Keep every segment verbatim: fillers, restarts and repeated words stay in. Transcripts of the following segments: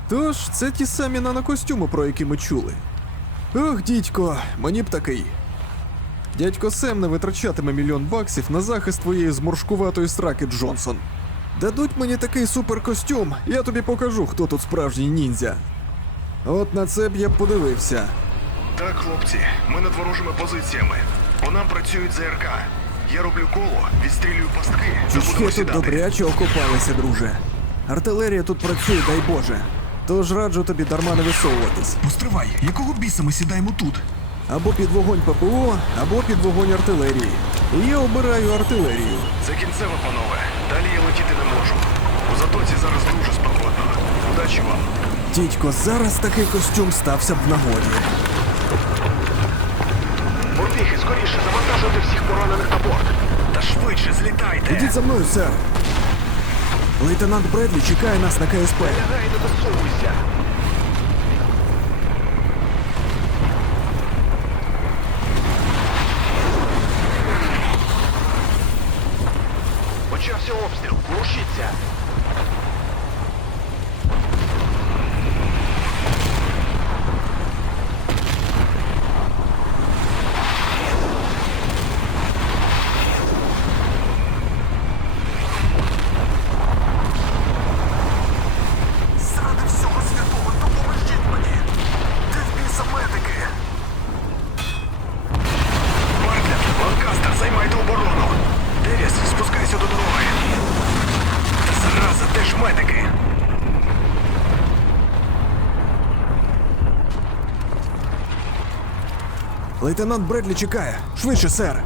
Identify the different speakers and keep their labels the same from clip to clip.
Speaker 1: Тож, це ті самі нанокостюми, про які ми чули. Ох, дідько, мені б такий. Дядько Сем не витрачатиме мільйон баксів на захист твоєї зморшкуватої сраки, Джонсон. Дадуть мені такий суперкостюм, я тобі покажу, хто тут справжній ніндзя. От на це б я б подивився.
Speaker 2: Так, хлопці, ми над ворожими позиціями. По нам працюють ЗРК. Я роблю коло, відстрілюю пастки, та
Speaker 1: Чучки
Speaker 2: будемо
Speaker 1: тут
Speaker 2: сідати.
Speaker 1: добряче окопалися, друже. Артилерія тут працює, дай Боже. Тож раджу тобі дарма не висовуватись.
Speaker 3: Постривай, якого біса ми сідаємо тут?
Speaker 1: Або під вогонь ППО, або під вогонь артилерії. І я обираю артилерію.
Speaker 2: Це кінцево, панове. Далі я летіти не можу. У затоці зараз дуже спекотно. Удачі вам.
Speaker 1: Дідько, зараз такий костюм стався б в нагоді.
Speaker 2: Морпіхи, скоріше завантажуйте всіх поранених на борт. Та швидше злітайте.
Speaker 1: Ідіть за мною, сер. Лейтенант Бредлі чекає нас на КСП.
Speaker 2: Лягай, не висовуйся. Почався обстріл. Глушіться.
Speaker 3: Заради всього святого, допоможіть мені! Де в біса медики?
Speaker 2: Бартлет, Ланкастер, займайте оборону. Девіс, спускайся до дороги. Та зараза, де ж медики?
Speaker 1: Лейтенант Бредлі чекає. Швидше, сер.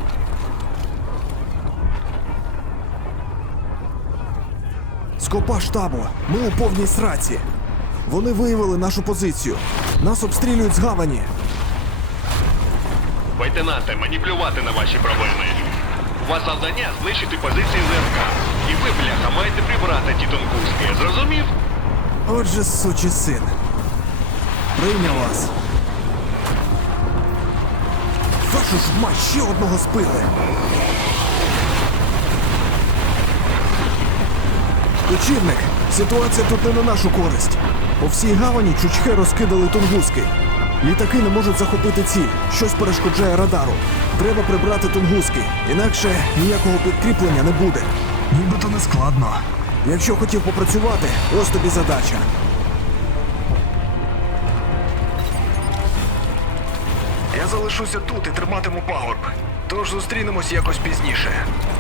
Speaker 1: Скопа штабу. Ми у повній сраці. Вони виявили нашу позицію. Нас обстрілюють з гавані.
Speaker 4: Лейтенанте, мені плювати на ваші проблеми. У вас завдання знищити позиції ЗРК. І ви, бляха, маєте прибрати ті тонкуски. Зрозумів?
Speaker 1: Отже, сучий син. Прийняв вас. Вашу ж мать, ще одного спили. Кочівник, ситуація тут не на нашу користь. По всій гавані чучхи розкидали тунгуски. Літаки не можуть захопити ціль. Щось перешкоджає радару. Треба прибрати тунгуски, інакше ніякого підкріплення не буде.
Speaker 3: Нібито не складно.
Speaker 1: Якщо хотів попрацювати, ось тобі задача.
Speaker 2: Я залишуся тут і триматиму пагорб. Тож зустрінемось якось пізніше.